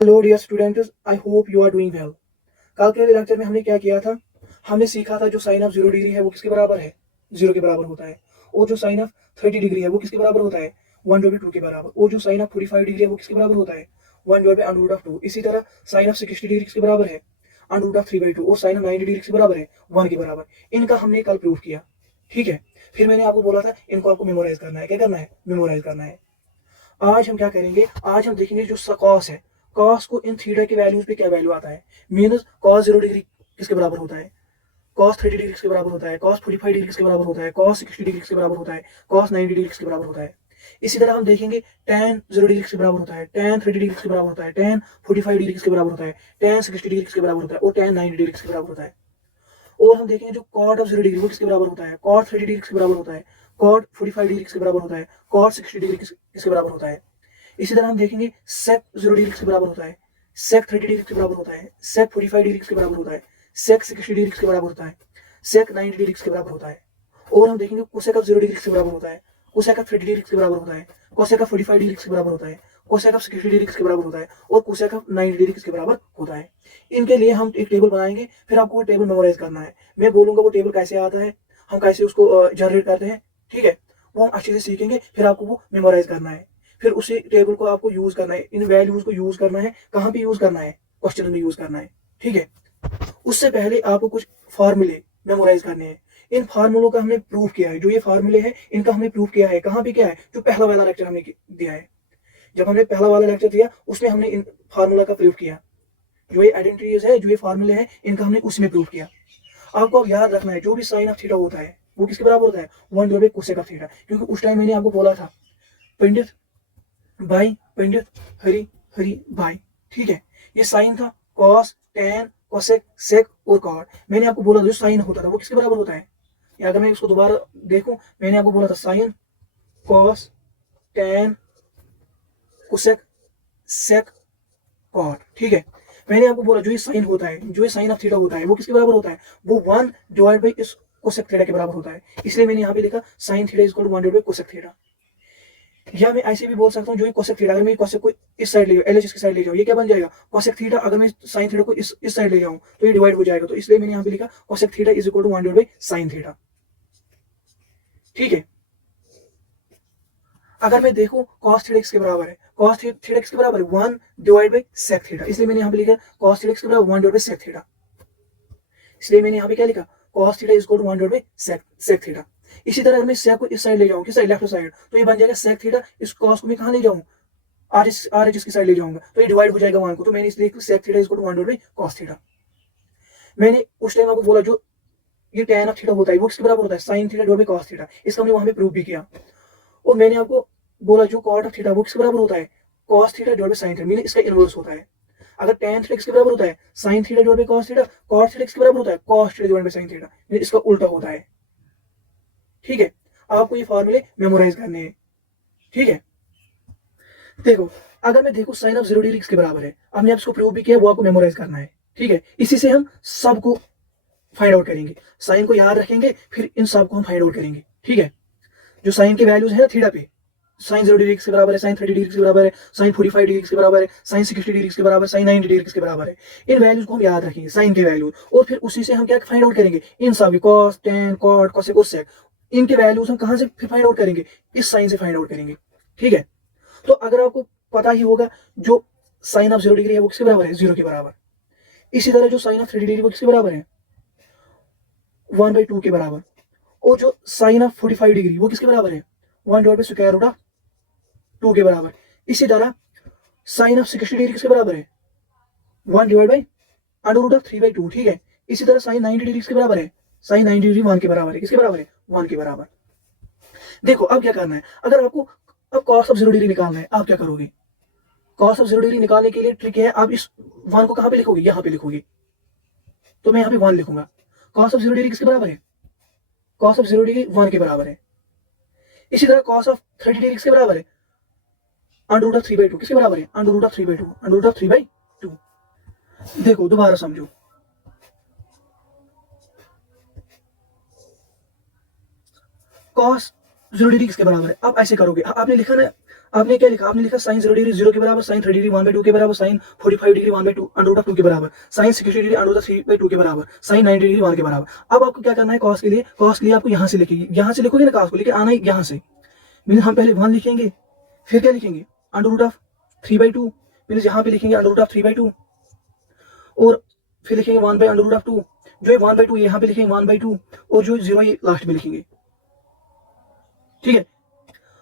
Hello dear students, I hope you are doing well. कल के lecture में हमने क्या किया था? हमने सीखा था जो साइन ऑफ 0 डिग्री है वो किसके बराबर है? 0 के बराबर होता है। और जो साइन ऑफ 30 डिग्री है वो किसके बराबर होता है? 1/2 के बराबर। और जो साइन ऑफ 45 डिग्री है वो किसके बराबर होता है? 1/√2। इसी तरह साइन ऑफ 60 डिग्री किसके बराबर है? √3/2। और साइन ऑफ 90 डिग्री किसके बराबर है? 1 के बराबर। इनका हमने कल प्रूफ किया। ठीक है। फिर मैंने आपको बोला था इनको आपको मेमोराइज करना है। क्या करना है? मेमोराइज करना है। आज हम क्या करेंगे? आज हम देखेंगे जो कॉस है, कॉस को इन थीटा के वैल्यूज पे क्या वैल्यू आता है। मीनस कॉस 0 डिग्री किसके बराबर होता है? कॉस 30 डिग्री किसके बराबर होता है? कॉस 45 डिग्री किसके बराबर होता है? कॉस 60 डिग्री किसके बराबर होता है? कॉस 90 डिग्री किसके बराबर होता है? इसी तरह हम देखेंगे tan 0 डिग्री किसके बराबर होता है? tan 30 डिग्री किसके बराबर होता है? tan 45 डिग्री किसके बराबर होता है? tan 60 डिग्री किसके बराबर होता है? और tan 90 डिग्री किसके बराबर होता है? और हम देखेंगे जो कॉट ऑफ 0 डिग्री वो किसके बराबर होता है? कॉट 30 डिग्री किसके बराबर होता है? कॉट 45 डिग्री किसके बराबर होता है? कॉट 60 डिग्री किसके बराबर होता है? इसी तरह हम देखेंगे सेक 0 डिग्री किसके बराबर होता है? सेक 30 डिग्री किसके बराबर होता है? सेक 45 डिग्री किसके बराबर होता है? सेक 60 डिग्री किसके बराबर होता है? सेक 90 डिग्री किसके बराबर होता है? और हम देखेंगे कोसेक ऑफ 0 डिग्री किसके बराबर होता है? कोसेक ऑफ 30 डिग्री किसके बराबर होता है? कोसेक ऑफ 45 डिग्री किसके बराबर होता है? कोसेक ऑफ 60 डिग्री किसके बराबर होता है? और कोसेक ऑफ 90 डिग्री किसके बराबर होता है? इनके लिए हम एक टेबल बनाएंगे, फिर आपको वो टेबल मेमोराइज करना है। मैं बोलूंगा वो टेबल कैसे आता है, हम कैसे उसको जनरेट करते हैं। ठीक है, वो हम अच्छे से सीखेंगे, फिर आपको वो मेमोराइज करना है। फिर उसी टेबल को आपको यूज करना है, इन वैल्यूज को यूज करना है। कहाँ पे यूज करना है? क्वेश्चन में यूज करना है। ठीक है। उससे पहले आपको कुछ फार्मूले मेमोराइज करने हैं। इन फार्मूलों का हमने प्रूफ किया है। जो ये फार्मूले हैं इनका हमने प्रूफ किया है। कहाँ पे किया है? जो पहला वाला लेक्चर हमने दिया है। जब हमने पहला वाला लेक्चर दिया उसमें हमने इन फार्मूला का प्रूफ किया। जो ये आइडेंटिटीज है, जो ये फार्मूले हैं, इनका हमने उसमें प्रूफ किया। आपको अब याद रखना है जो भी साइन ऑफ थीटा होता है वो किसके बराबर होता है? 1/कोसेक ऑफ थीटा। क्योंकि उस टाइम मैंने आपको बोला था पंडित भाई, पंडित हरी, हरी भाई। ठीक है। ये साइन था कॉस, टेन, कोसेक, सेक और कॉट। मैंने आपको बोला जो साइन होता था वो किसके बराबर होता है? या अगर मैं इसको दोबारा देखूं, मैंने आपको बोला था साइन, कॉस, टेन, कोसेक, सेक, कॉट। ठीक है। मैंने आपको बोला जो ये साइन होता है, जो ये साइन ऑफ थीटा होता है वो किसके बराबर होता है? वो 1/, इस कोसेक थीटा के बराबर होता है। इसलिए मैंने यहाँ पे लिखा sine theta is equal to 1/, cosec theta. या मैं ऐसे भी बोल सकता हूँ जो ये कोसेक थीटा, अगर मैं कोसेक को इस साइड ले जाऊँ, एलएचएस की साइड ले जाऊँ, ये क्या बन जाएगा? Cosec theta. अगर मैं साइन थीटा को इस साइड ले जाऊँ तो ये डिवाइड हो जाएगा। तो इसलिए मैंने यहाँ पे लिखा cosec theta is equal to 1/, sine theta. ठीक है। अगर मैं देखूं कॉस थीटा किसके बराबर है? कॉस थीटा किसके बराबर है? One by sec theta. इसलिए मैंने यहाँ पे लिखा कॉस थीटा किसके बराबर? One by sec theta. इसलिए मैंने यहाँ पे क्या लिखा? Cos theta is equal to one by sec theta. इसी तरह अगर मैं सेक को इस साइड ले जाऊँ, किस साइड? लेफ्ट साइड, तो ये बन जाएगा सेक थीटा। इस कॉस को मैं कहाँ ले जाऊँ? आर एच की साइड ले जाऊंगा तो ये डिवाइड हो जाएगा 1 को। तो मैंने इसलिए sec theta is equal to 1/cos theta. मैंने उस टाइम आपको बोला जो ये tan ऑफ थीटा होता है वो किसके बराबर होता है? Sine theta divide by cos theta. इसका हमने वहां पे प्रूव भी किया। और मैंने आपको बोला जो cot ऑफ थीटा वो किसके बराबर होता है? cos theta divide by sin theta. Meaning इसका इनवर्स होता है। अगर tan थीटा किसके बराबर होता है? sin theta divide by cos theta. cot theta किसके बराबर होता है? cos theta divide by sin theta. इसका उल्टा होता है। ठीक है। आपको ये फॉर्मूले मेमोराइज करने हैं। ठीक है। देखो, अगर मैं देखो साइन ऑफ 0 डिग्री किसके बराबर है, हमने अब इसको प्रूव भी किया, वो आपको मेमोराइज करना है। ठीक है। इसी से हम सबको फाइंड आउट करेंगे। साइन को याद रखेंगे, फिर इन सब को हम फाइंड आउट करेंगे। ठीक है। जो साइन के वैल्यूज है थीटा पे, साइन 0 डिग्री के बराबर है, साइन 30 डिग्री के बराबर है, साइन 45 डिग्री के बराबर है, साइन 60 डिग्री के बराबर है, साइन 90 डिग्री के बराबर है। इन वैल्यूज को हम याद रखेंगे, साइन के वैल्यूज। और फिर उसी से हम क्या फाइंड आउट करेंगे? इन सब कॉस, टेन, कॉट, कोसेक और सेक, इनके वैल्यूज हम कहां से फिर फाइंड आउट करेंगे? इस साइन से फाइंड आउट करेंगे। ठीक है। तो अगर आपको पता ही होगा जो साइन ऑफ 0 डिग्री है वो किसके बराबर है? 0 के बराबर। इसी तरह जो साइन ऑफ 30 डिग्री वो किसके बराबर है? 1/2 के बराबर। और जो साइन ऑफ 45 डिग्री वो किसके बराबर है? 1/√2 के बराबर। इसी तरह साइन ऑफ 60 डिग्री किसके बराबर है? 1/√3/2। ठीक है। इसी तरह साइन 90 डिग्री किसके बराबर है? साइन 90 डिग्री 1 के बराबर है। किसके बराबर है? 1 के बराबर। देखो अब क्या करना है, अगर आपको अब कॉस ऑफ 0 डिग्री निकालना है, आप क्या करोगे? कॉस ऑफ 0 डिग्री निकालने के लिए ट्रिक है, आप इस 1 को कहां पे लिखोगे? यहां पे लिखोगे। तो मैं यहाँ पे 1 लिखूंगा। कॉस ऑफ 0 डिग्री किसके बराबर है? कॉस ऑफ 0 डिग्री 1 के बराबर है। इसी तरह कॉस ऑफ 30 डिग्री किसके बराबर है? √3/2। किसके बराबर है? √3/2। √3/2। देखो दोबारा समझो। कॉस 0 डिग्री किसके बराबर है? आप ऐसे करोगे, आपने लिखा ना, आपने क्या लिखा, आपने लिखा साइन 0 डिग्री 0 के बराबर, साइन 30 डिग्री 1/2 के बराबर, sine 45 degree 1/2 under root of 2 के बराबर, sine 60 degree under root of 3/2 के बराबर, साइन 90 डिग्री 1 के बराबर। अब आपको क्या करना है कॉस के लिए, कॉस के लिए आपको यहाँ से लिखेंगे, यहाँ से लिखोगे ना कॉस को, लेकिन आना है यहाँ से। मीन हम पहले 1 लिखेंगे, फिर क्या लिखेंगे अंडर रूट ऑफ 3/2, मीन यहाँ पे लिखेंगे अंडर रूट ऑफ 3/2, और फिर लिखेंगे 1 बाई अंडर रूट ऑफ 2, जो है 1/2 यहाँ पे लिखेंगे 1/2, और जो 0 ये लास्ट में लिखेंगे। ठीक है,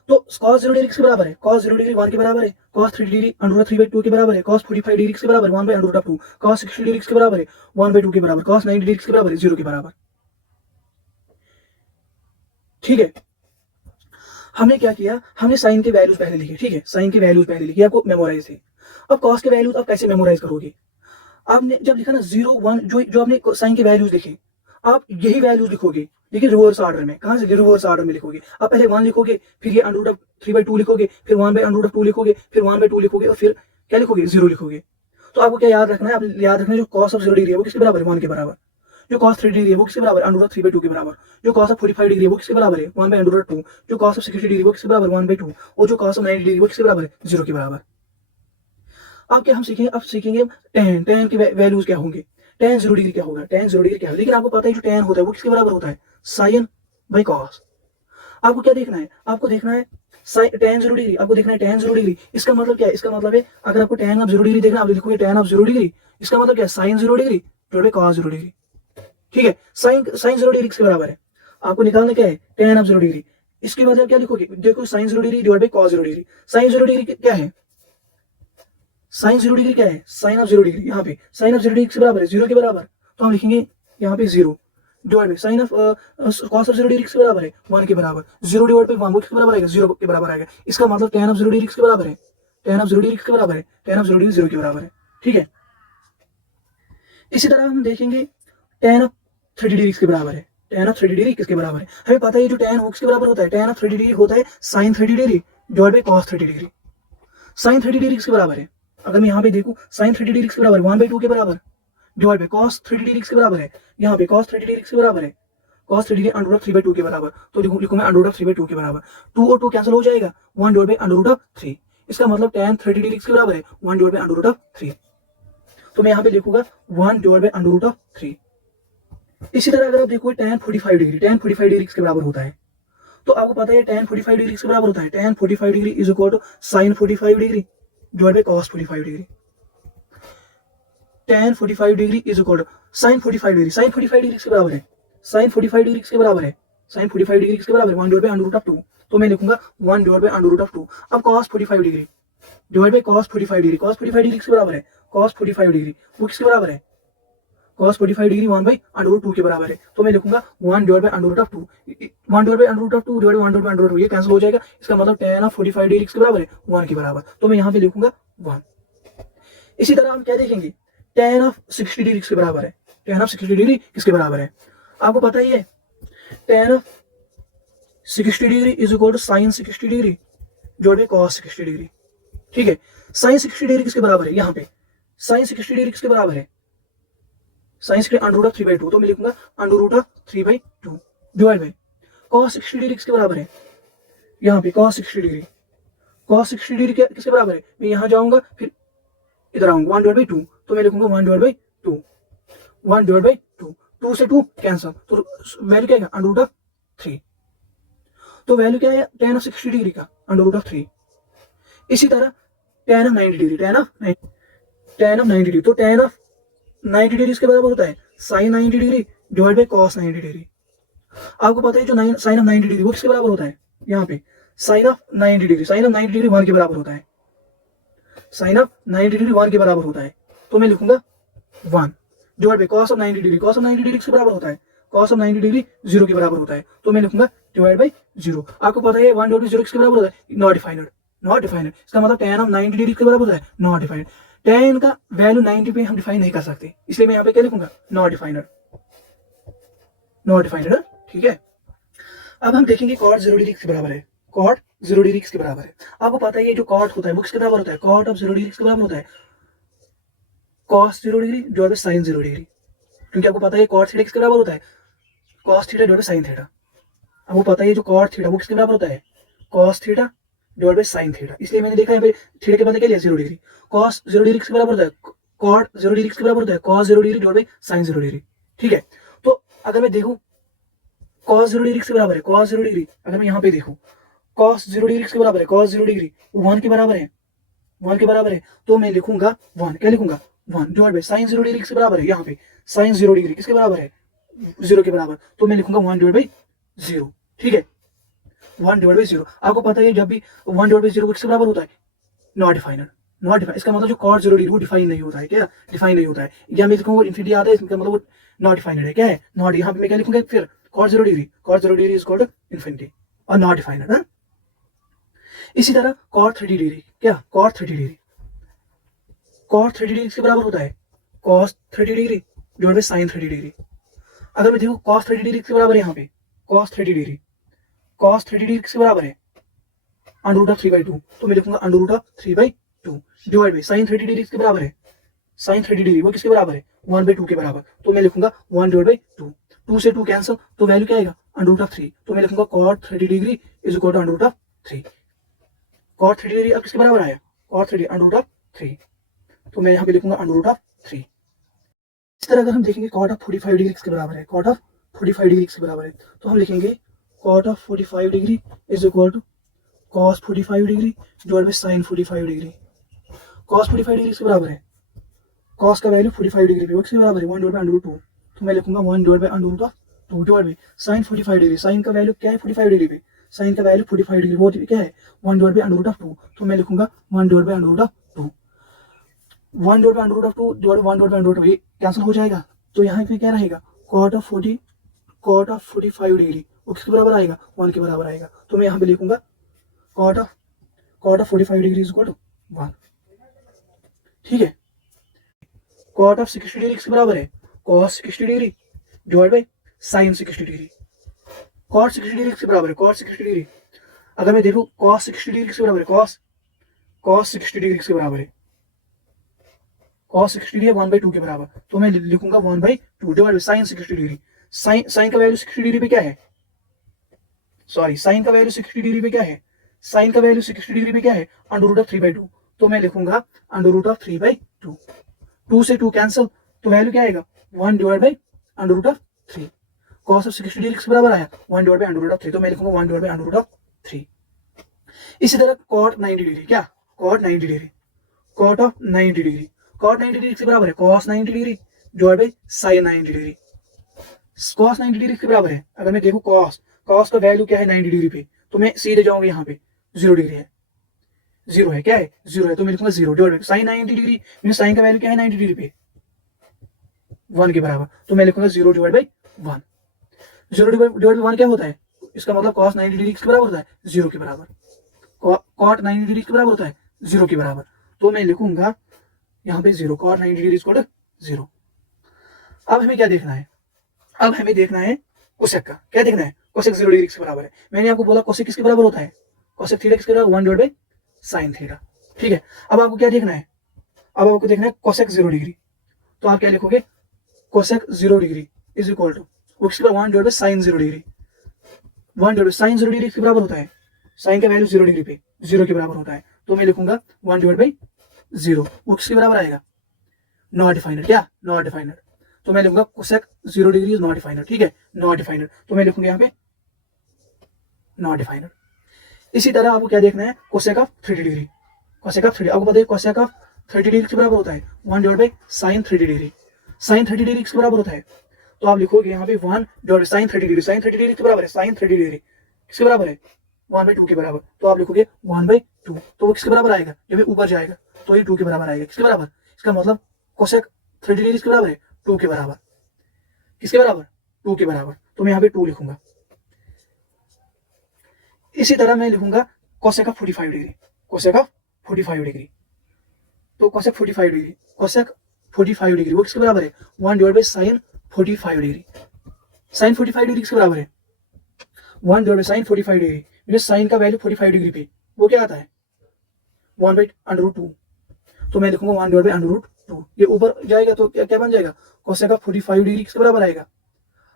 तो cos 0 डिग्री किसके बराबर है, cos 0 डिग्री 1 के बराबर है, cos 30 डिग्री अंडर रूट 3/2 के बराबर है, cos 45 डिग्री किसके बराबर 1 by under root of 2, cos 60 degree किसके बराबर है 1/2 के बराबर, cos 90 डिग्री किसके बराबर है 0 के बराबर। ठीक है, हमने क्या किया, हमने साइन के वैल्यूज पहले लिखे। ठीक है, साइन के वैल्यूज पहले लिखे, आपको मेमोराइज थे। अब कॉस के वैल्यूज आप कैसे मेमोराइज करोगे, आपने जब लिखा ना 0 1, जो आपने साइन के वैल्यूज लिखे, आप यही वैल्यूज लिखोगे लेकिन रिवर्स ऑर्डर में। कहां से, रिवर्स ऑर्डर में लिखोगे। आप पहले 1 लिखोगे, फिर ये अंडर रूट ऑफ 3/2 लिखोगे, फिर 1 बाई अंडर रूट ऑफ 2 लिखोगे, फिर 1/2 लिखोगे, और फिर क्या लिखोगे 0 लिखोगे। तो आपको क्या याद रखना है, आप याद रखना है जो cos ऑफ 0 डिग्री है वो किसके बराबर है 1 के बराबर, जो cos 3 डिग्री है वो किसके बराबर अंडर रूट ऑफ 3/2 के बराबर, जो cos ऑफ 45 डिग्री है वो किसके बराबर है 1 बाई अंडर रूट ऑफ 2, जो cos ऑफ 60 डिग्री वो किसके बराबर 1/2, और जो cos ऑफ 90 डिग्री वो किसके बराबर है 0 के बराबर। अब क्या हम सीखेंगे, अब सीखेंगे tan, tan के वैल्यूज क्या होंगे, tan 0 डिग्री क्या होगा, tan 0 डिग्री क्या है। लेकिन आपको पता है जो tan होता है वो किसके बराबर होता है sin बाई cos। आपको क्या देखना है, आपको देखना है tan 0 डिग्री, आपको देखना है tan 0 डिग्री। इसका मतलब क्या है, इसका मतलब है अगर आपको tan ऑफ 0 डिग्री देखना, आप लिखोगे tan ऑफ 0 डिग्री, इसका मतलब क्या है sin 0 degree divide by cos 0 degree. ठीक है, sin 0 डिग्री किसके बराबर है, आपको निकालना क्या है tan ऑफ 0 डिग्री। इसके बाद आप क्या लिखोगे, देखो sin 0 degree divide by cos 0 degree. sin 0 degree क्या है, साइन 0 डिग्री क्या है, साइन ऑफ 0 डिग्री। यहाँ पे साइन ऑफ 0 डिग्री किसके बराबर है 0 के बराबर, तो हम लिखेंगे यहाँ पे 0 divide by sign of cos of 0 degree किसके बराबर है 1 के बराबर, 0 डिवाइड बाई 1 वो किसके बराबर आएगा 0 के बराबर आएगा। इसका मतलब tan ऑफ 0 डिग्री किसके बराबर है, tan ऑफ 0 डिग्री किसके बराबर है, tan ऑफ 0 डिग्री 0 के बराबर है। ठीक है, इसी तरह हम देखेंगे tan ऑफ 30 डिग्री किसके बराबर है, tan ऑफ 30 डिग्री किसके बराबर है। हमें पता है जो tan हो किसके बराबर होता है, tan ऑफ 30 डिग्री होता है sin 30 degree divide by cos 30 degree. sin 30 degree किसके बराबर है, अगर मैं यहाँ पे देखूं sin 30 डिग्री किसके बराबर 1/2 के बराबर डिवाइड बाई cos 30 डिग्री किसके बराबर है, यहाँ पे cos 30 डिग्री किसके बराबर है cos 30 degree under root of 3/2 के बराबर, तो लिखूंगा अंडर रूट ऑफ 3/2 के बराबर। 2 और 2 कैंसिल हो जाएगा, 1 divide by under root of 3। इसका मतलब tan 30 डिग्री किसके बराबर है 1 divide by under root of 3, तो मैं यहाँ पे लिखूंगा 1 divide by under root of 3। इसी तरह अगर आप देखो tan 45 डिग्री, tan 45 डिग्री किसके बराबर होता है, तो आपको पता है tan 45 डिग्री किसके बराबर होता है, tan 45 degree is equal to sin 45 degree divide by cos 45 degree. tan 45 degree is equal to sin 45 degree, sin 45 degree किसके बराबर है, sin 45 डिग्री किसके बराबर है, sin 45 डिग्री किसके बराबर है 1 divide by under root of 2, तो मैं लिखूंगा 1 divide by under root of 2। अब cos 45 degree divide by cos 45 degree, cos 45 degree किसके बराबर है, cos 45 डिग्री वो किसके बराबर है, cos 45 degree 1 by under root 2 के बराबर है, तो मैं लिखूंगा 1 divide by under root of 2, 1 divide by under root of 2 divide बाई 1 डिवाइड बाई अंडर रूट 2, ये कैंसिल हो जाएगा। इसका मतलब tan ऑफ 45 डिग्री किसके बराबर है 1 के बराबर, तो मैं यहाँ पे लिखूंगा 1। इसी तरह हम क्या देखेंगे, tan ऑफ 60 डिग्री किसके बराबर है, tan ऑफ 60 डिग्री किसके बराबर है, आपको पता ही है tan of 60 degree is equal to sin 60 degree divide by cos 60 degree. ठीक है, sin 60 डिग्री किसके बराबर है, यहाँ पे sin 60 डिग्री किसके बराबर है, sin के अंडर रूट ऑफ 3/2, तो मैं लिखूंगा under root of 3/2 divide by cos 60 degree किसके बराबर है, यहाँ पे cos 60 डिग्री, cos 60 डिग्री किसके बराबर है, मैं यहाँ जाऊंगा फिर इधर आऊंगा 1 डिवाइड बाई 2, तो मैं लिखूंगा 1 डिवाइड बाई 2, 1 डिवाइड बाई 2, 2 से 2 कैंसिल, तो वैल्यू क्या है अंडर रूट ऑफ 3, तो वैल्यू क्या है tan ऑफ 60 डिग्री का अंडर रूट ऑफ 3। इसी तरह tan of 90 degree, tan of 90 degree, तो tan ऑफ 90 डिग्री इसके बराबर होता है sin 90 degree divide by cos 90 degree. आपको पता है जो sin ऑफ 90 डिग्री वो किसके बराबर होता है, यहाँ पे sin of 90 degree, sin of 90 degree 1 के बराबर होता है, sin ऑफ 90 डिग्री 1 के बराबर होता है, तो मैं लिखूंगा 1 divide by cos of 90 degree, cos of 90 degree किसके बराबर होता है, cos ऑफ 90 डिग्री 0 के बराबर होता है, तो मैं लिखूंगा डिवाइड बाई 0। आपको पता है 1 डिवाइड बाई 0 किसके बराबर होता है, नॉट डिफाइंड, नॉट डिफाइंड। इसका मतलब tan ऑफ 90 डिग्री किसके बराबर होता है, नॉट डिफाइंड। tan का वैल्यू 90 पे हम डिफाइन नहीं कर सकते, इसलिए मैं यहाँ पे क्या लिखूंगा नॉट डिफाइंड, नॉट डिफाइंड। ठीक है, अब हम देखेंगे cot 0 डिग्री किसके बराबर है, cot 0 डिग्री किसके बराबर है। आपको पता है ये जो cot होता है वो किसके बराबर होता है, cot ऑफ 0 डिग्री किसके बराबर होता है cos 0 degree divide by sin 0 degree, क्योंकि आपको पता है cot थीटा किसके बराबर होता है cos theta divide by sin theta. आपको पता है जो cot थीटा वो किसके बराबर होता है cos theta divide by sine theta. इसलिए मैंने देखा यहाँ पे थीटा के बदले क्या लिया 0 डिग्री। कॉस 0 डिग्री किसके बराबर होता है, कॉट 0 डिग्री किसके बराबर होता है, cos 0 degree divide by sign 0 degree. ठीक है, तो अगर मैं देखूं कॉस 0 डिग्री किसके बराबर है, कॉस 0 डिग्री, अगर मैं यहाँ पे देखूं कॉस 0 डिग्री किसके बराबर है, कॉस 0 डिग्री 1 के बराबर है, 1 के बराबर है, तो मैं लिखूंगा 1, क्या लिखूंगा 1 डिवाइड बाई साइन 0 डिग्री किसके बराबर है, यहाँ पे साइन 0 डिग्री किसके बराबर है 0 के बराबर, तो मैं लिखूंगा 1 डिवाइड बाई 0। ठीक है, 1 डिवाइड बाई 0। आपको पता है जब भी 1 डिवाइड बाई 0 किसके बराबर होता है, नॉट डिफाइनर, नॉट डिफाइन, इसका मतलब जो cos 0 डिग्री वो डिफाइन नहीं होता है, क्या डिफाइन नहीं होता है, या मैं लिखूंगा इन्फिनिटी आता है, इसका मतलब वो नॉट डिफाइनड है, क्या है नॉट, यहाँ पे मैं क्या लिखूंगा फिर cos 0 degree, cos 0 degree is called infinity और नॉट डिफाइनड। इसी तरह cot 30 डिग्री, क्या cot 30 डिग्री, cot 30 डिग्री किसके बराबर होता है, cos 30 degree divide by sin 30 degree. अगर मैं देखूं cos 30 डिग्री किसके बराबर है, यहाँ पे cos 30 डिग्री, cos 30 डिग्री किसके बराबर है अंडर रूट ऑफ 3/2, तो मैं लिखूंगा under root of 3/2 divide by sine 30 degree किसके बराबर है, साइन 30 डिग्री वो किसके बराबर है 1/2 के बराबर, तो मैं लिखूंगा 1 डिवाइड बाई 2, 2 से 2 कैंसिल, तो वैल्यू क्या आएगा अंडर रूट ऑफ 3, तो मैं लिखूंगा cot 30 degree is equal to under root of 3। cot 30 degree अब किसके बराबर आया, cot 30 अंडर रूट ऑफ 3, तो मैं यहाँ पे लिखूंगा अंडर रूट ऑफ 3। इस तरह अगर हम देखेंगे cot ऑफ 45 डिग्री किसके बराबर है, cot ऑफ 45 डिग्री किसके बराबर है, तो हम लिखेंगे cot of 45 degree is equal to cos 45 degree divide by sin 45 degree. cos 45 degree किसके बराबर है, cos का वैल्यू 45 डिग्री पे वो किसके बराबर है 1 डिवाइड बाई अंडर रूट 2, तो मैं लिखूंगा 1 divide by under root of 2 divide by sin 45 degree, sin का वैल्यू क्या है 45 डिग्री पे, sin का वैल्यू 45 डिग्री वो क्या है 1 divide by under root of 2, तो मैं लिखूंगा 1 divide by under root of 2, 1 divide by under root of 2 divide 1 divide by under root of, ये कैंसिल हो जाएगा, तो यहाँ पे क्या रहेगा cot ऑफ 45 डिग्री वो किसके बराबर आएगा 1 के बराबर आएगा, तो मैं यहाँ पे लिखूंगा cot of 45 degree is equal to 1। ठीक है, cot ऑफ 60 डिग्री किसके बराबर है, cos 60 degree divide by sin 60 degree. cot 60 degree किसके बराबर है, cos 60 डिग्री, अगर मैं देखूं cos 60 डिग्री किसके बराबर है, cos 60 डिग्री किसके बराबर है, cos 60 डिग्री 1/2 के बराबर, तो मैं लिखूंगा 1/2 divide by sin 60 degree. Sine का वैल्यू 60 डिग्री पे क्या है, सॉरी साइन का वैल्यू 60 डिग्री पे क्या है, साइन का वैल्यू 60 डिग्री पे क्या है अंडर रूट ऑफ 3/2, तो मैं लिखूंगा अंडर रूट ऑफ 3/2, 2 से 2 कैंसिल, तो वैल्यू क्या आएगा 1 divide by under root of 3, cos of 60 degree किसके बराबर आया 1 divide by under root of 3, तो मैं लिखूंगा 1 divide by under root of 3। इसी तरह cot 90 डिग्री, क्या cot 90 degree, cot of 90 degree, cot 90 degree किसके बराबर है cos 90 degree divide by sin 90 degree. cos 90 degree किसके बराबर है, अगर मैं देखूं cos का वैल्यू क्या है 90 डिग्री पे, तो मैं सीधे जाऊंगा यहाँ पे 0 डिग्री है, 0 है, क्या है 0 है, तो मैं लिखूंगा 0 डिवाइड बाई sin 90 डिग्री, मेरे sin का वैल्यू क्या है 90 डिग्री पे 1 के बराबर, तो मैं लिखूंगा 0 डिवाइड बाई 1, 0 डिवाइड बाई 1 क्या होता है, इसका मतलब cos 90 डिग्री किसके बराबर होता है 0 के बराबर, cot 90 डिग्री किसके बराबर होता है 0 के बराबर, तो मैं लिखूंगा यहाँ पे 0, cot 90 डिग्री इक्वल टू 0। अब हमें क्या देखना है, अब हमें देखना है कोसेक का, क्या देखना है कोसेक 0 डिग्री किसके बराबर है, मैंने आपको बोला कोसेक किसके बराबर होता है, कोसेक थीटा किसके बराबर 1 डिवाइड बाई sin थीटा। ठीक है, अब आपको क्या देखना है, अब आपको देखना है कोसेक 0 डिग्री, तो आप क्या लिखोगे cosec 0 degree is equal to वो किसके बराबर 1 divide by sin 0 degree, 1 divide by sin 0 degree किसके बराबर होता है, sin का वैल्यू 0 डिग्री पे 0 के बराबर होता है, तो मैं लिखूंगा 1 डिवाइड बाई 0, वो किसके बराबर आएगा नॉट डिफाइनड, क्या नॉट डिफाइनड, तो मैं लिखूंगा cosec 0 degree is not defined. ठीक है, नॉट डिफाइनड, तो मैं लिखूंगा यहाँ पे नॉट डिफाइनड। इसी तरह आपको क्या देखना है cosec of 30 degree, cosec of 30, आपको पता है कोसेक ऑफ 30 डिग्री किसके बराबर होता है 1 divide by sin 30 degree, sin 30 degree किसके बराबर होता है, तो आप लिखोगे यहाँ पे 1 divide by sin 30 degree, sin 30 degree किसके बराबर है sin 30 डिग्री किसके बराबर है 1/2 के बराबर, तो आप लिखोगे 1/2, तो वो किसके बराबर आएगा जब ये ऊपर जाएगा तो ये 2 के बराबर आएगा, किसके बराबर, इसका मतलब कोसेक 30 डिग्री किसके बराबर है 2 के बराबर, किसके बराबर 2 के बराबर, तो मैं यहाँ पे 2 लिखूंगा। इसी तरह मैं लिखूंगा cosec of 45 degree, cosec of 45 degree, तो कोसेक 45 डिग्री, कोसेक 45 डिग्री वो किसके बराबर है 1 divide by sin 45 degree, sin 45 degree किसके बराबर है 1 डिवाइड बाई sin 45 डिग्री, मेरे sin का वैल्यू 45 डिग्री पे वो क्या आता है 1 बाई अंडर रूट 2, तो मैं लिखूंगा 1 डिवाइड बाई अंडर रूट 2, ये ऊपर जाएगा तो क्या बन जाएगा कोसेक ऑफ 45 डिग्री किसके बराबर आएगा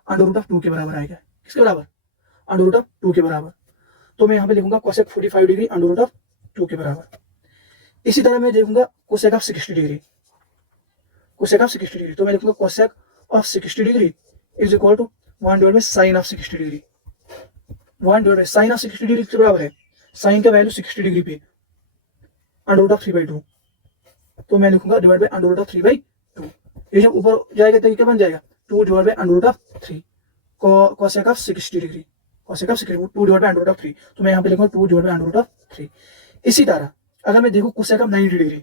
अंडर रूट ऑफ 2 के बराबर आएगा, किसके बराबर अंडर रूट ऑफ 2 के बराबर, तो मैं यहाँ पे लिखूंगा cosec 45 degree under root of 2 के बराबर। इसी तरह मैं देखूंगा cosec of 60 degree, cosec of 60 degree, तो मैं लिखूंगा cosec of 60 degree is equal to 1 divide by sine of 60 degree. 1 divide by sine of 60 degree के बराबर है, साइन का वैल्यू 60 डिग्री पे अंडर रूट ऑफ 3/2, तो मैं लिखूंगा divide by under root of 3/2। ये जब ऊपर जाएगा तो ये क्या बन जाएगा 2 divide by under root of 3 cosec of 60 degree, cosec of 60 2 divide by under root of 3, तो मैं यहाँ पे लिखूंगा 2 divide by under root of 3। इसी तरह अगर मैं देखूं कोसेक ऑफ 90 डिग्री,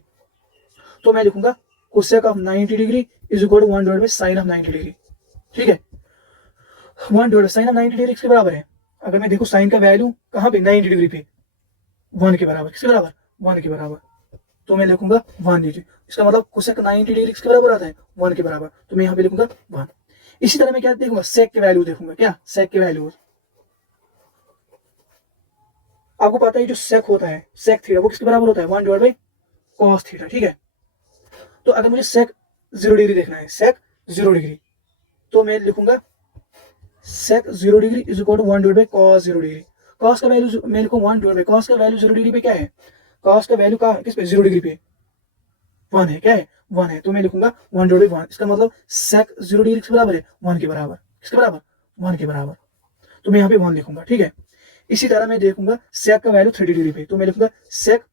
तो मैं लिखूंगा cosec of 90 degree is equal to 1 divide by sine of 90 degree. ठीक है, 1 divide by sine of 90 degree किसके बराबर है? अगर मैं देखूं साइन का वैल्यू कहाँ पे 90 डिग्री पे 1 के बराबर, किसके बराबर 1 के बराबर, तो मैं लिखूंगा 1 डिग्री। इसका मतलब कोसेक 90 डिग्री किसके बराबर आता है 1 के बराबर, तो मैं यहाँ पे लिखूंगा 1। इसी तरह मैं क्या देखूंगा सेक के वैल्यू देखूंगा, क्या सेक के वैल्यू। आपको पता है जो सेक होता है सेक थीटा वो किसके बराबर होता है 1 डिवाइड बाय कॉस थीटा। ठीक है, तो अगर मुझे सेक 0 डिग्री देखना है, सेक 0 डिग्री, तो मैं लिखूंगा sec 0 degree is equal to 1 divide by cos 0 degree. Cos का वैल्यू मैं लिखूं 1 डिवाइड बाय कॉस का वैल्यू 0 डिग्री पे क्या है, कॉस का वैल्यू कहाँ किस पे 0 डिग्री पे 1 है, क्या है 1 है, तो मैं लिखूंगा 1 डिवाइड बाय 1। इसका मतलब सेक 0 डिग्री किसके बराबर है 1 के बराबर, किसके बराबर 1 के बराबर, तो मैं यहाँ पे 1 लिखूंगा। ठीक है, इसी तरह मैं देखूंगा सेक का वैल्यू 30 डिग्री पे, तो मैं लिखूंगा sec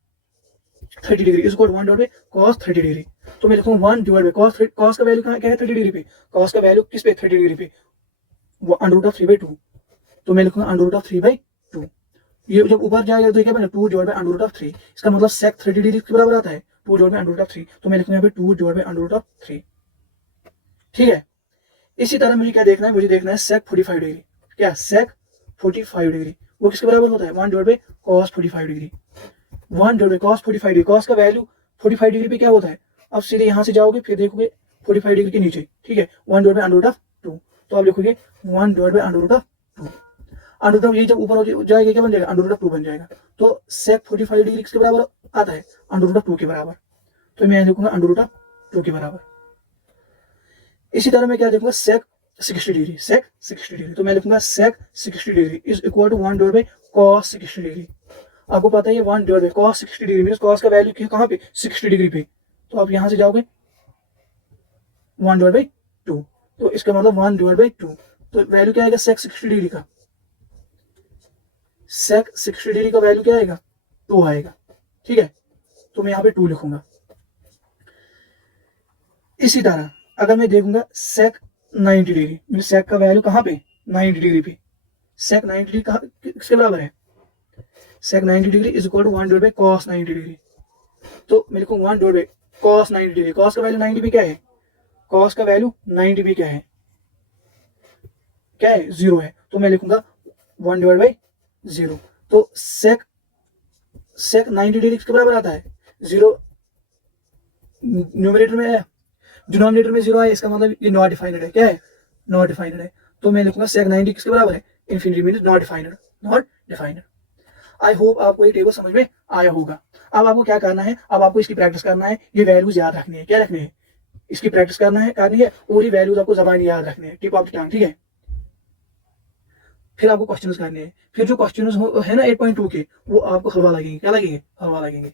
30 degree is equal to 1 divide by cos 30 degree, तो मैं लिखूंगा 1 डिवाइड बाय कॉस। कॉस का वैल्यू कहाँ क्या है 30 डिग्री पे, कॉस का वैल्यू किस पे 30 डिग्री पे अंडर रूट ऑफ 3/2, तो मैं लिखूंगा अंडर रूट ऑफ 3/2। ये जब ऊपर जाएगा तो क्या बनेगा 2 divide by under root of 3। इसका मतलब सेक 30 डिग्री के बराबर आता है 2 divide by under root of 3, तो मैं लिखूंगा यहाँ पे 2 divide by under root of 3। ठीक है, इसी तरह मुझे क्या देखना है, मुझे देखना है सेक 45 डिग्री, क्या सेक 45 डिग्री वो किसके बराबर होता है 1 divide by cos 45 degree. 1 divide by cos 45 degree, cos का वैल्यू 45 डिग्री पे क्या होता है, अब सीधे यहाँ से जाओगे फिर देखोगे 45 डिग्री के नीचे। ठीक है, 1 divide by under root of 2, तो आप लिखोगे 1 divide by under root of 2। Under root of ये जब ऊपर हो जाएगा क्या बन जाएगा अंडर रूट ऑफ 2 बन जाएगा, तो सेक 45 डिग्री किसके बराबर आता है अंडर रूट ऑफ 2 के बराबर, तो मैं लिखूंगा अंडर रूट ऑफ 2 के बराबर। इसी तरह मैं क्या देखूंगा सेक 60 डिग्री, सेक 60 डिग्री, तो मैं लिखूंगा sec 60 degree is equal to 1 divide by cos 60 degree. आपको पता है ये 1 divide by cos 60 degree means cos का वैल्यू कहाँ पे 60 डिग्री पे, तो आप यहां से जाओगे 1 डिवाइड बाय 2, तो इसका मतलब 1 डिवाइड बाय 2, तो वैल्यू क्या आएगा सेक 60 डिग्री का, सेक 60 डिग्री का वैल्यू क्या आएगा 2 आएगा। ठीक है, तो मैं यहाँ पे 2 लिखूंगा। इसी तरह अगर मैं देखूंगा सेक 90 डिग्री, मेरे सेक का वैल्यू कहाँ पे 90 डिग्री पे, सेक 90 डिग्री किसके बराबर है, sec 90 degree is equal to 1 divide by cos 90 degree, तो मैं लिखूंगा 1 divide by cos 90 degree. Cos का वैल्यू 90 पे क्या है, कॉस का वैल्यू 90 पे क्या है 0 है, तो मैं लिखूंगा 1 डिवाइड बाय 0, तो सेक 90 डिग्री किसके बराबर आता है 0, न्यूमरेटर में है डिनोमिनेटर में 0 है, इसका मतलब ये नॉट डिफाइंड है, क्या है नॉट डिफाइंड है, तो मैं लिखूंगा सेक 90 किसके बराबर है infinity means not defined, not defined. I hope आपको ये टेबल समझ में आया होगा। अब आपको क्या करना है, अब आपको इसकी प्रैक्टिस करना है, ये वैल्यूज याद रखनी है, क्या रखनी है इसकी प्रैक्टिस करनी है और ये वैल्यूज आपको जबानी याद रखनी है, टिप ऑफ द टंग। ठीक है, फिर आपको क्वेश्चंस करने हैं, फिर जो क्वेश्चंस है ना 8.2 के वो आपको हलवा लगेंगे, क्या लगेंगे हलवा लगेंगे।